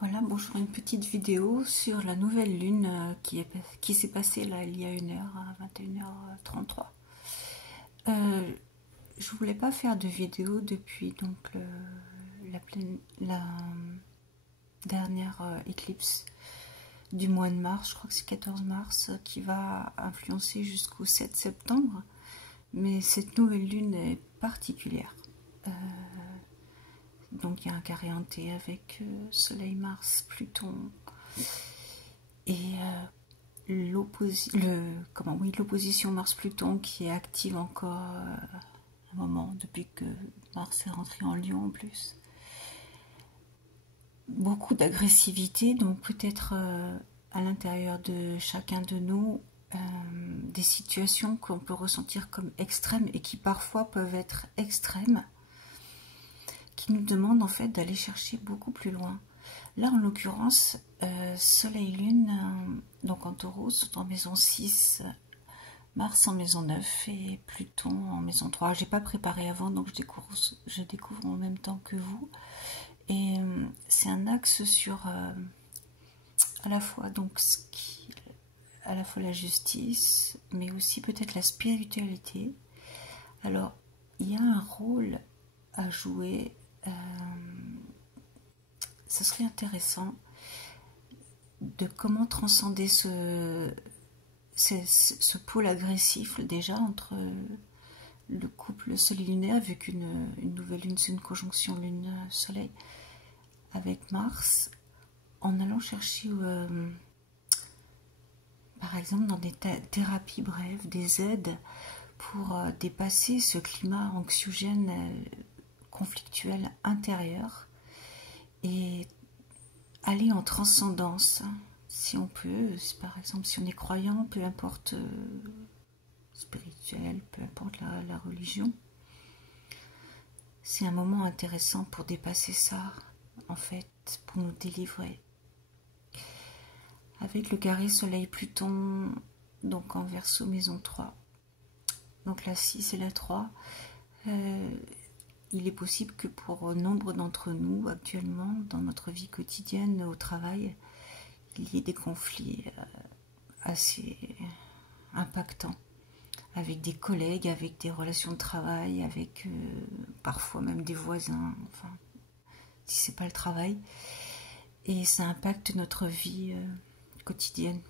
Voilà, bonjour, une petite vidéo sur la nouvelle lune qui s'est passée là il y a une heure à 21h33. Je voulais pas faire de vidéo depuis donc la dernière éclipse du mois de mars, je crois que c'est 14 mars, qui va influencer jusqu'au 7 septembre. Mais cette nouvelle lune est particulière. Donc il y a un carré hanté avec Soleil, Mars, Pluton et l'opposition Mars-Pluton qui est active encore un moment depuis que Mars est rentré en Lion en plus. Beaucoup d'agressivité, donc peut-être à l'intérieur de chacun de nous des situations qu'on peut ressentir comme extrêmes et qui parfois peuvent être extrêmes, qui nous demandent en fait d'aller chercher beaucoup plus loin. Là, en l'occurrence, Soleil-Lune, donc en Taureau, sont en maison 6, Mars en maison 9 et Pluton en maison 3. J'ai pas préparé avant, donc je découvre en même temps que vous. Et c'est un axe sur à la fois donc à la fois la justice, mais aussi peut-être la spiritualité. Alors, il y a un rôle à jouer. Ce serait intéressant de comment transcender ce pôle agressif déjà entre le couple soleil lunaire, vu qu'une nouvelle lune c'est une conjonction lune-soleil avec Mars, en allant chercher par exemple dans des thérapies brèves, des aides pour dépasser ce climat anxiogène conflictuel intérieur et aller en transcendance, si on peut, par exemple si on est croyant, peu importe spirituel, peu importe la religion. C'est un moment intéressant pour dépasser ça, en fait, pour nous délivrer. Avec le carré Soleil-Pluton, donc en Verseau maison 3, donc la 6 et la 3, il est possible que pour nombre d'entre nous, actuellement, dans notre vie quotidienne, au travail, il y ait des conflits assez impactants avec des collègues, avec des relations de travail, avec parfois même des voisins, enfin, si c'est pas le travail. Et ça impacte notre vie quotidienne.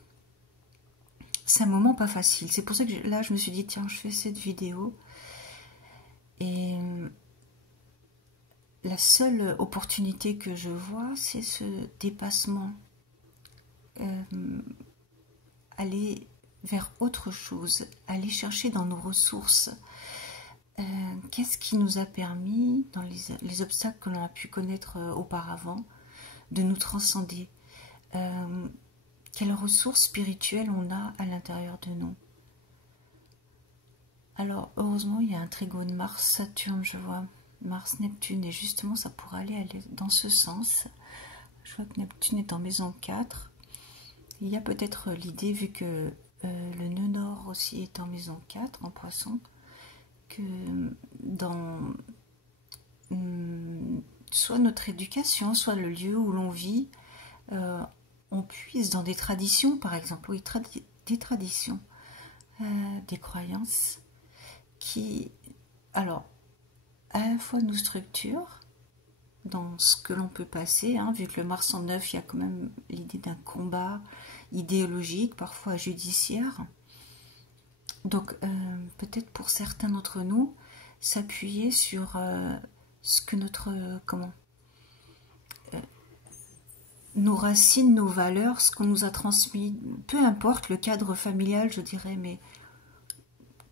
C'est un moment pas facile. C'est pour ça que là, je me suis dit, tiens, je fais cette vidéo. Et la seule opportunité que je vois, c'est ce dépassement. Aller vers autre chose, aller chercher dans nos ressources. Qu'est-ce qui nous a permis, dans les obstacles que l'on a pu connaître auparavant, de nous transcender? Quelles ressources spirituelles on a à l'intérieur de nous? Alors, heureusement, il y a un trigone Mars-Saturne, je vois, Mars-Neptune, et justement, ça pourrait aller dans ce sens. Je vois que Neptune est en maison 4. Il y a peut-être l'idée, vu que le nœud nord aussi est en maison 4, en Poisson, que dans soit notre éducation, soit le lieu où l'on vit, on puise dans des traditions, par exemple, oui, des traditions, des croyances qui, alors, à la fois nous structurent dans ce que l'on peut passer, hein, vu que le Mars en 9, il y a quand même l'idée d'un combat idéologique, parfois judiciaire. Donc, peut-être pour certains d'entre nous, s'appuyer sur ce que nos racines, nos valeurs, ce qu'on nous a transmis, peu importe le cadre familial, je dirais, mais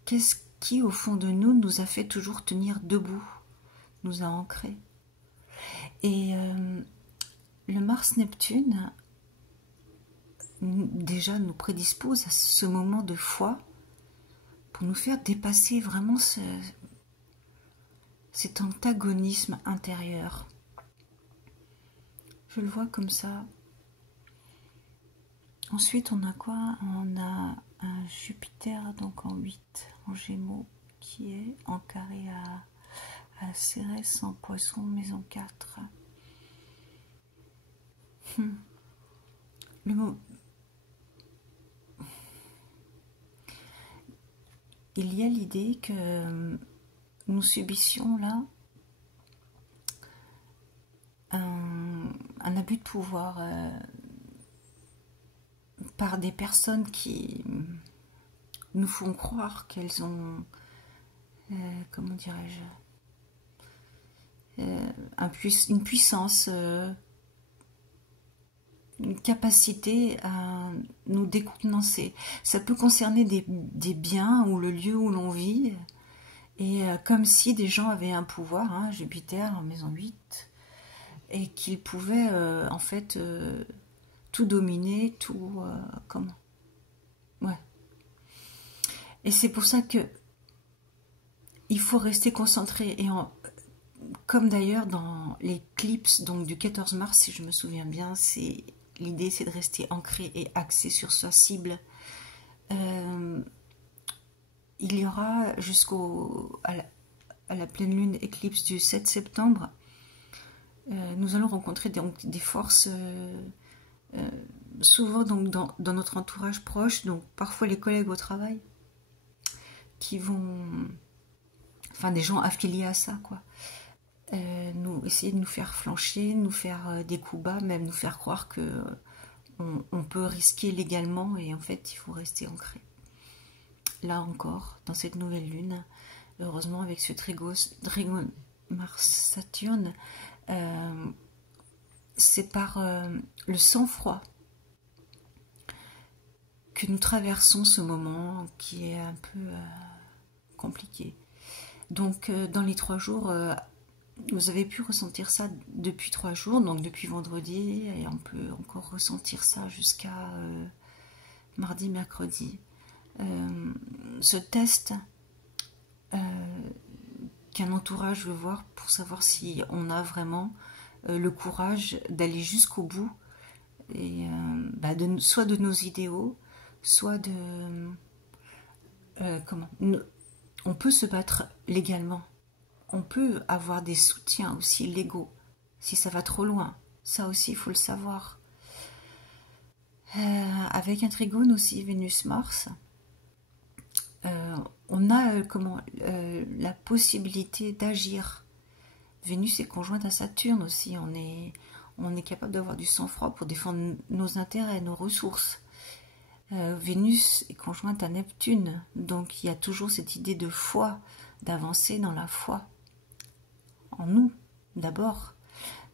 qu'est-ce qui, au fond de nous, nous a fait toujours tenir debout, nous a ancrés. Et le Mars-Neptune, déjà, nous prédispose à ce moment de foi pour nous faire dépasser vraiment cet antagonisme intérieur. Je le vois comme ça. Ensuite, on a quoi? On a un Jupiter, donc en 8, en Gémeaux, qui est en carré à Cérès en Poisson, maison 4. le mot... Il y a l'idée que nous subissions là un abus de pouvoir par des personnes qui nous font croire qu'elles ont, comment dirais-je, une puissance, une capacité à nous décontenancer. Ça peut concerner des biens ou le lieu où l'on vit, et comme si des gens avaient un pouvoir, hein, Jupiter en maison 8, et qu'ils pouvaient en fait tout dominer, tout... comment ouais. Et c'est pour ça que il faut rester concentré, et comme d'ailleurs dans l'éclipse donc du 14 mars, si je me souviens bien, l'idée c'est de rester ancré et axé sur sa cible. Il y aura à la pleine lune éclipse du 7 septembre, nous allons rencontrer donc des forces souvent donc dans notre entourage proche, donc parfois les collègues au travail qui vont, enfin des gens affiliés à ça quoi, nous essayer de nous faire flancher, nous faire des coups bas, même nous faire croire que on peut risquer légalement, et en fait il faut rester ancré. Là encore, dans cette nouvelle lune, heureusement avec ce trigon Mars-Saturne, c'est par le sang-froid que nous traversons ce moment qui est un peu compliqué. Donc dans les 3 jours, vous avez pu ressentir ça depuis 3 jours, donc depuis vendredi, et on peut encore ressentir ça jusqu'à mardi, mercredi. Ce test qu'un entourage veut voir pour savoir si on a vraiment le courage d'aller jusqu'au bout, et soit de nos idéaux, soit de on peut se battre légalement, on peut avoir des soutiens aussi légaux si ça va trop loin, ça aussi il faut le savoir. Avec un trigone aussi Vénus-Mars, on a la possibilité d'agir. Vénus est conjointe à Saturne aussi, on est capable d'avoir du sang-froid pour défendre nos intérêts, nos ressources. Vénus est conjointe à Neptune, donc il y a toujours cette idée de foi, d'avancer dans la foi en nous d'abord.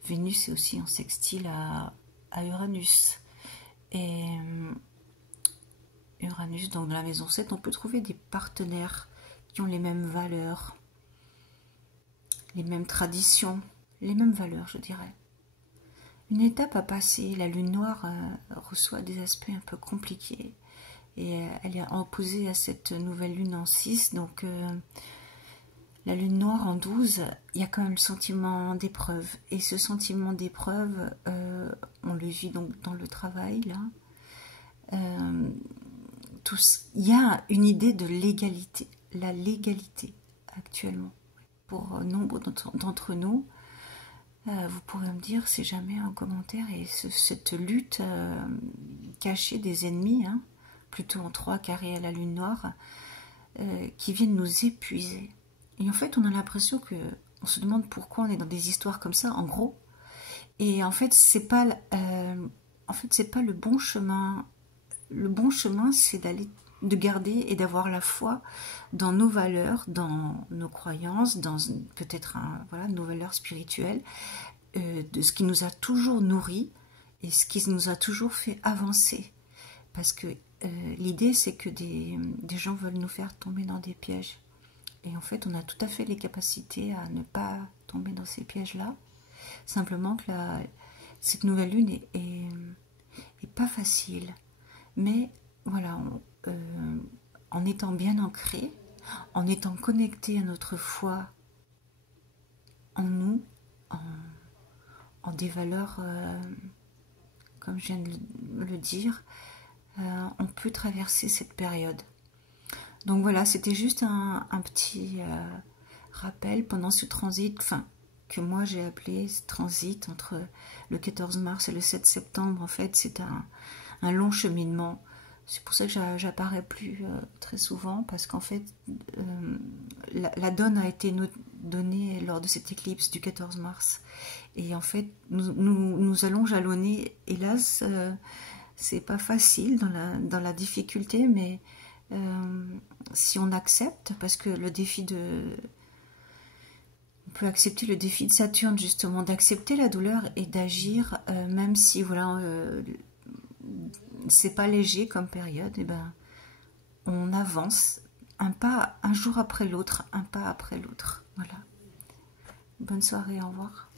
Vénus est aussi en sextile à Uranus, et Uranus, donc dans la maison 7, on peut trouver des partenaires qui ont les mêmes valeurs, les mêmes traditions, les mêmes valeurs, je dirais. Une étape à passer, la lune noire reçoit des aspects un peu compliqués, et elle est opposée à cette nouvelle lune en 6, donc la lune noire en 12, il y a quand même le sentiment d'épreuve, et ce sentiment d'épreuve, on le vit donc dans le travail, là. Il y a une idée de légalité, la légalité actuellement. Pour nombre d'entre nous, vous pourrez me dire, c'est jamais en commentaire, et cette lutte cachée des ennemis, hein, plutôt en 3 carrés à la lune noire, qui viennent nous épuiser. Et en fait, on a l'impression on se demande pourquoi on est dans des histoires comme ça, en gros. Et en fait, c'est pas le bon chemin. Le bon chemin, c'est de garder et d'avoir la foi dans nos valeurs, dans nos croyances, dans peut-être nos valeurs spirituelles, de ce qui nous a toujours nourris et ce qui nous a toujours fait avancer. Parce que l'idée, c'est que des gens veulent nous faire tomber dans des pièges. Et en fait, on a tout à fait les capacités à ne pas tomber dans ces pièges-là. Simplement que cette nouvelle lune est pas facile. Mais voilà, en étant bien ancré, en étant connecté à notre foi en nous, en des valeurs, comme je viens de le dire, on peut traverser cette période. Donc voilà, c'était juste un petit rappel pendant ce transit, enfin que moi j'ai appelé ce transit entre le 14 mars et le 7 septembre. En fait, c'est un long cheminement. C'est pour ça que j'apparais plus très souvent, parce qu'en fait, la donne a été donnée lors de cette éclipse du 14 mars. Et en fait, nous allons jalonner. Hélas, c'est pas facile dans la difficulté, mais si on accepte, parce que le défi on peut accepter le défi de Saturne, justement, d'accepter la douleur et d'agir, même si, voilà, c'est pas léger comme période, et ben on avance un jour après l'autre, un pas après l'autre. Voilà. Bonne soirée, au revoir.